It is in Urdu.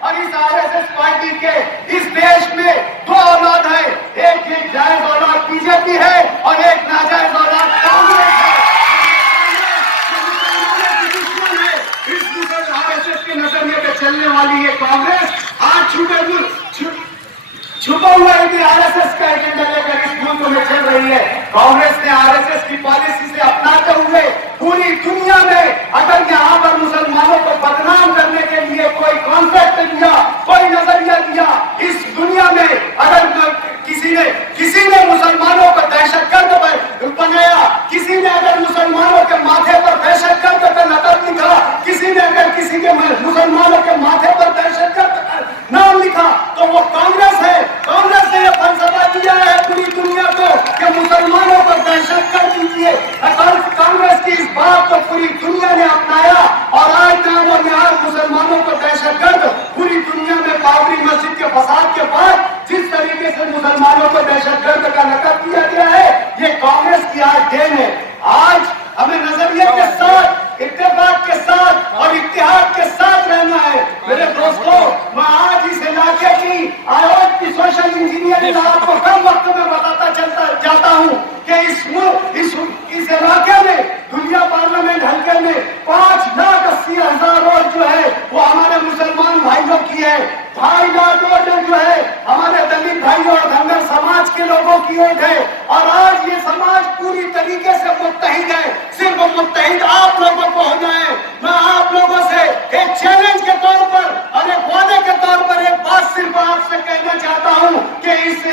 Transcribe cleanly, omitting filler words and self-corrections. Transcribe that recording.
اور اس RSS پارٹی کے اس دیش میں دو اولاد ہے، ایک جائز اولاد BJP ہے اور ایک ناجائز اولاد کانگریس ہے۔ اس RSS کے نظریے پہ چلنے والی یہ کانگریس آج چھپا ہوا RSS کا ایجنڈا لے کر اس ملک میں چل رہی ہے۔ کانگریس نے RSS کی پالیسی سے اپناتے ہوئے پوری دنیا میں اگر یہاں پر مسلمانوں کو بدنام کرنے کے لیے کوئی کانسیپٹ دیا، کوئی نظریہ دیا، اس دنیا میں اگر کسی نے مسلمانوں کو دہشت گرد بنایا، کسی نے اگر مسلمانوں کے ماتھے پر دہشت گرد کا لقب لکھا، کسی نے اگر کسی کے مسلمانوں کے ماتھے پر دہشت گرد نام لکھا تو وہ کانگریس ہے۔ کانگریس نے یہ فلسفہ دیا ہے پوری دنیا کو کہ مسلمانوں پر دہشت گرد دیجیے۔ کانگریس کی اس بات کو پوری دنیا نے اپنایا اور آج نام و نہاد مسلمانوں کو دہشت گرد پوری دنیا میں بابری مسجد کے فساد کے بعد جس طریقے سے مسلمانوں کو دہشت گرد کا لقب دیا گیا ہے، یہ کانگریس کی آج دین ہے۔ آج ہمیں نظریے کے ساتھ، اتفاق کے ساتھ اور اتحاد کے ساتھ رہنا ہے۔ میرے دوستو، میں آج اس علاقے کی آیات کی سوشل انجینئرنگ آپ کو کم وقت میں بتاتا جاتا ہوں کہ اس علاقے میں دنیا پارلیمنٹ حلقے میں 5,80,000 ووٹ جو ہے وہ ہمارے مسلمان بھائیوں کی ہے۔ 2.5 لاکھ ووٹ جو ہے ہمارے دلت بھائیوں اور دھنگر سماج کے لوگوں کی ووٹ ہے، اور آج یہ سماج پوری طریقے سے متحد ہے۔ صرف متحد آپ لوگوں کو ہونا ہے۔ میں آپ لوگوں سے ایک چیلنج کے طور پر اور ایک وعدے کے طور پر ایک بات صرف آپ سے کہنا چاہتا ہوں کہ اس